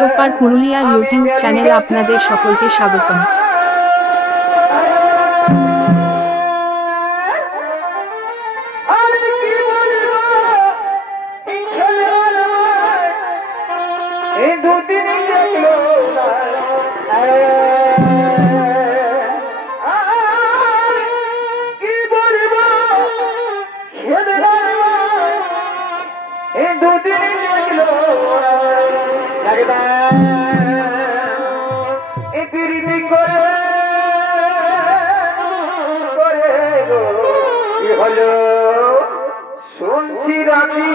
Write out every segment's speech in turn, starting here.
Topper Purulia YouTube চ্যানেলে আপনাদের সকলকে স্বাগতম। শুনছি রাজি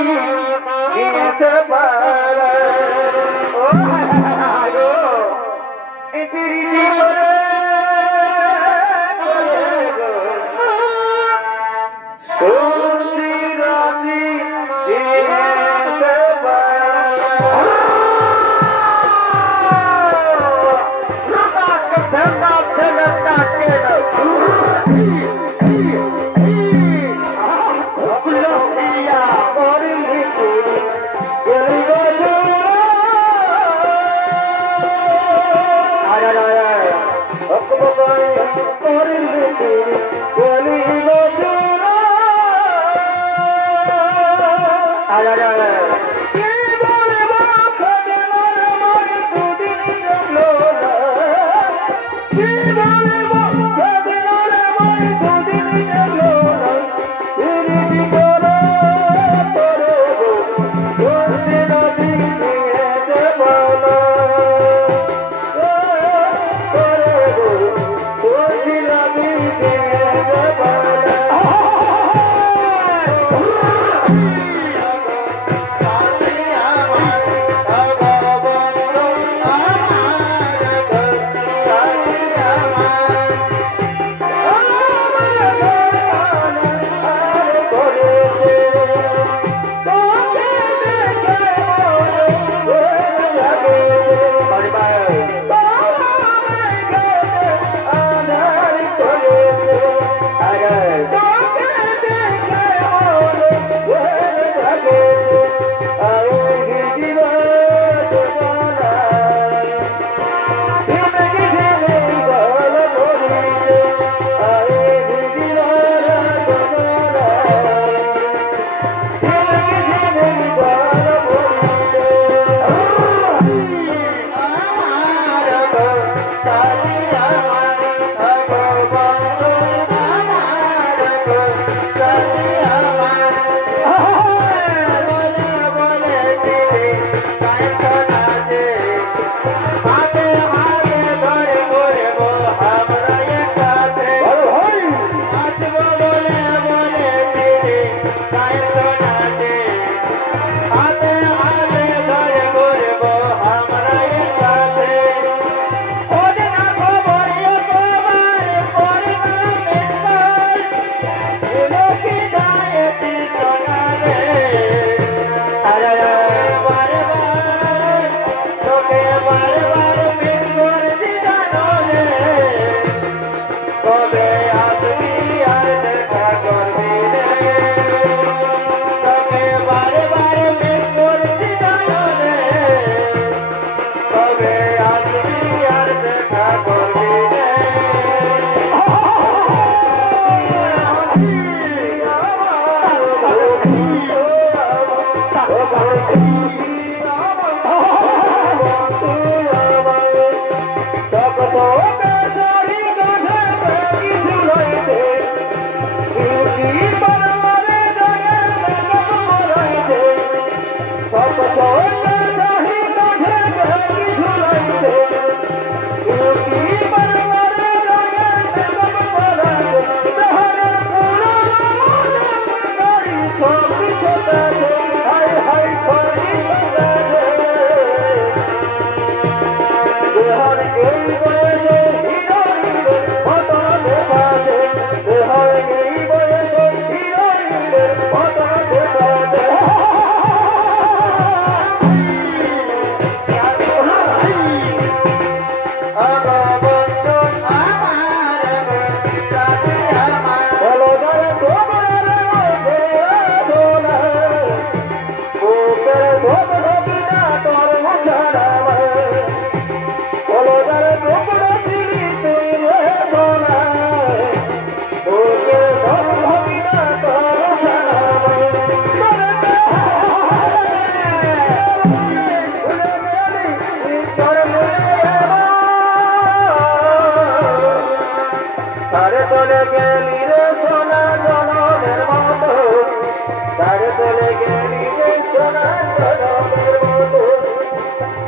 গলে গেলি রে সোনা জনমের মতো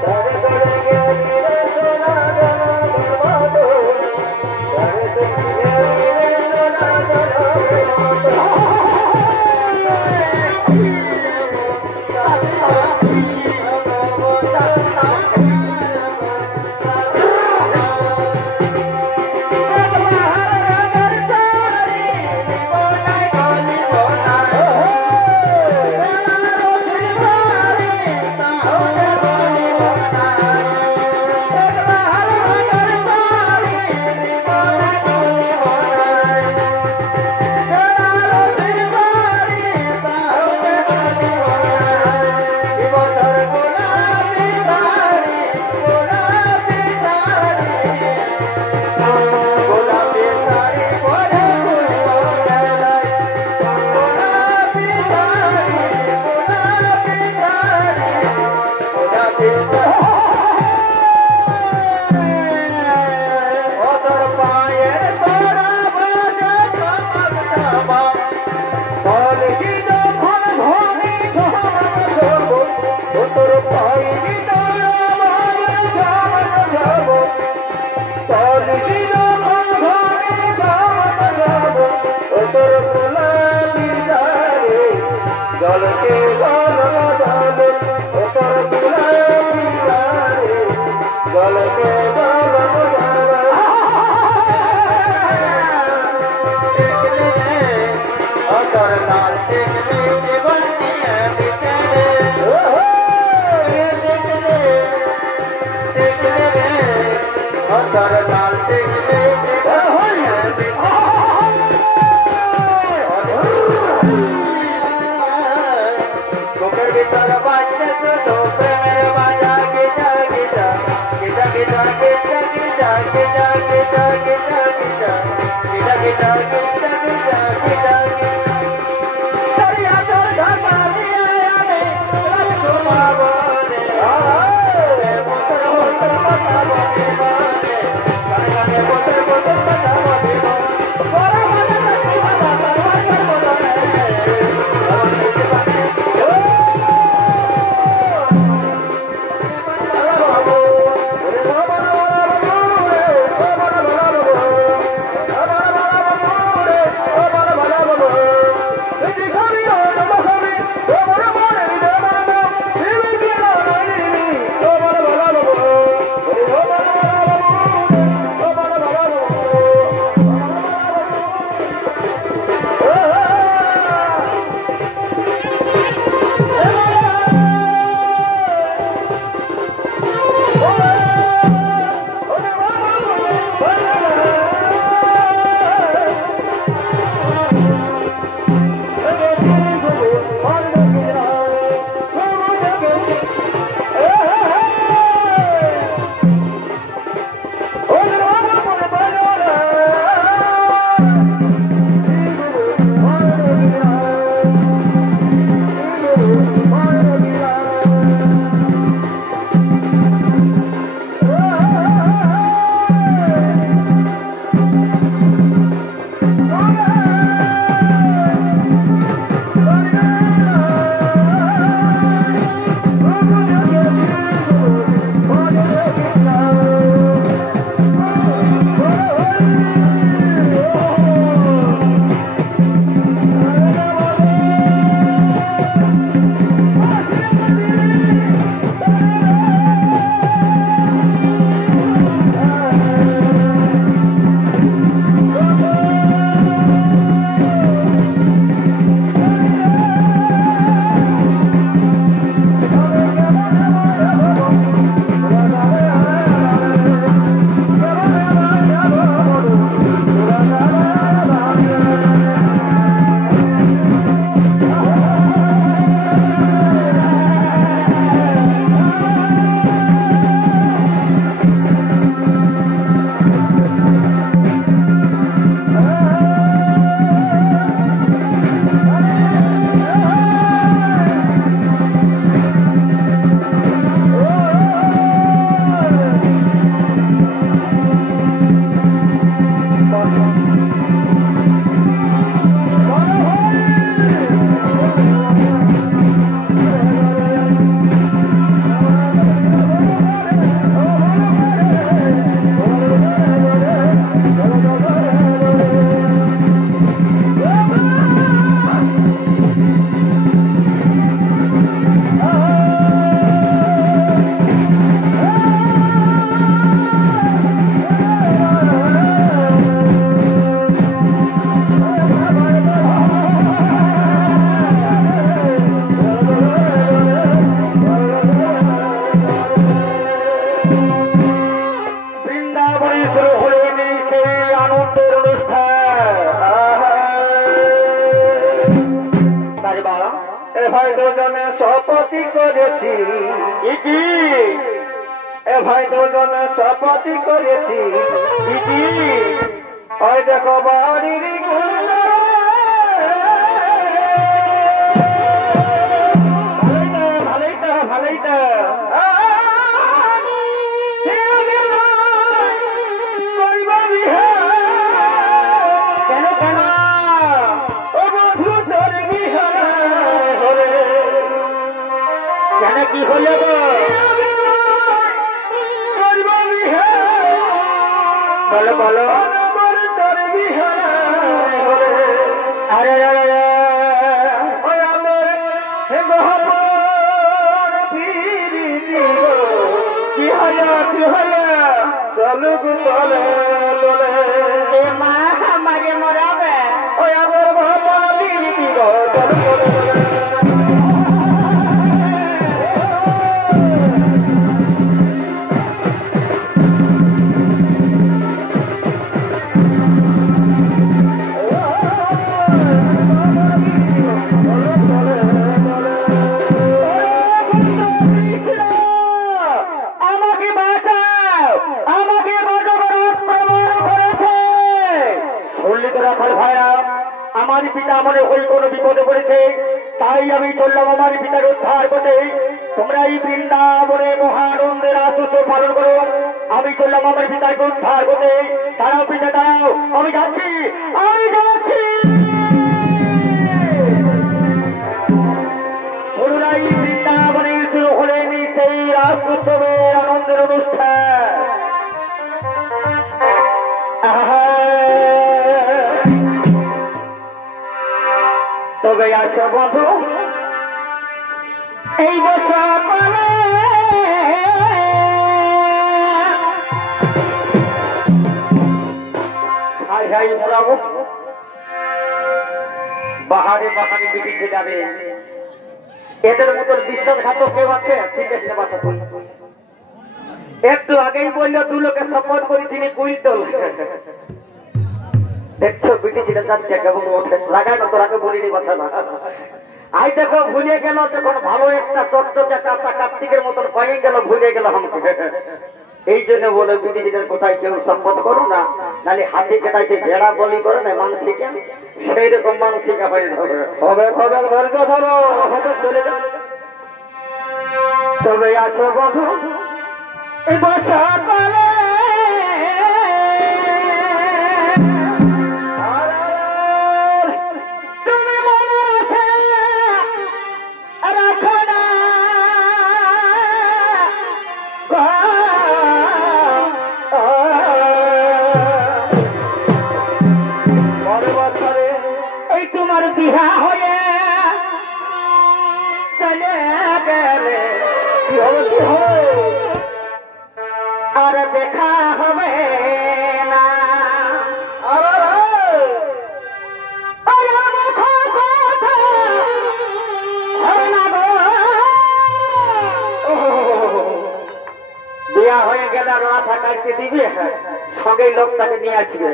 তারে গলে গেলি রে সোনা জনমের মতো তারে গলে গেলি রে সোনা জনমের মতো জলকে জল বদলে ওপর গুলাবি গায়ে জলকে জল বদলে দেখলে রে অতর লাল দেখলে জীবন নিয়ে বিকেলে দেখলে রে অতর লাল দেখলে জীবন নিয়ে বিকেলে ভিতর বাজছে তো প্রেমের বাজা গিটা গিটা গিটা গিটা গিটা গিটা গিটা গিটা গিটা গিটা গিটা গিটা গিটা গিটা গিটা দরিয়া তোর ঢাকা দিয়ে আমি রাজ ঘুমাবো রে মোটর মোটর কথা বলিব রে গানে মোটর মোটর কথা বলিব বড় মনে থাকি বাবা বাবা বলো রে এ ভাই দুজনে শপথি করেছি ইতি এ ভাই দুজনে শপথি করেছি ইতি ওই দেখো বাড়ির ভালোইটা কেন কেন কেন কি হলো গো বলো বলো আরে কি হলো কি হলো চলুক বলে বলে এ মা আমাকে মরাবে ওই আমার বাবা দিদি গো চলুক বলে আমার পিতা মনে ওই কোনো বিপদে পড়েছে, তাই আমি চললাম আমার পিতার উদ্ধার করতে। তোমরা এই বৃন্দাবনে মহানন্দের আশুষ পালন করো, আমি চললাম আমার পিতাকে উদ্ধার করতে। দাঁড়াও পিতা দাঁড়াও, আমি যাচ্ছি আমি যাচ্ছি। পুনরায় বৃন্দাবনে শুরু হলেন সেই রাস উৎসবের আনন্দের অনুষ্ঠান। তবে আসো বন্ধু এই বছর বাহারে বাহারে দিকে যাবে। এদের মতন বিশ্বাসঘাতক কেউ আছে? ঠিক আছে বাচ্চা তুল। একটু আগেই বললো দু লোকে শপথ করেছি কুইন্টল। দেখছো বিটি ছিল তার কেমন ওঠে লাগায় না, তোর আগে বলিনি কথা না। আই দেখো ভুলে গেল, যখন ভালো একটা চটচটে কাঁচা কার্তিকের মতন পাই গেল, ভুলে গেল আমাকে। এই জন্য বলে বিটি ছিল কোথায় কেউ সম্পদ করো না, নাহলে হাতি কেটাইতে ভেড়া বলি করে না মানসিকে, সেই রকম মানসিকা হয়ে যাবে। হবে হবে ধৈর্য ধরো হবে চলে যাবে। তবে আসো বন্ধু এই বছর তোমার বিহা হয়ে চলে গেলে আর দেখা হবে না। বিয়া হয়ে গেলে আর মাথা কাটতে দিবে, সঙ্গে লোকটাকে নিয়ে আসবে।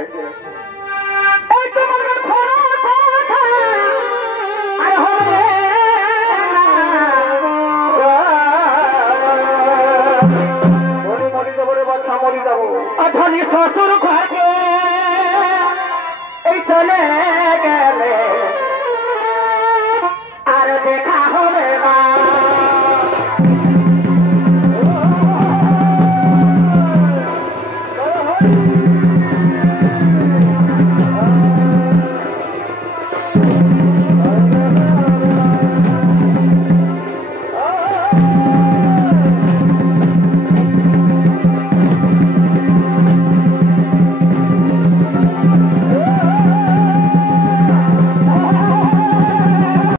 ধনী শ্বশুর ঘরে এই চলে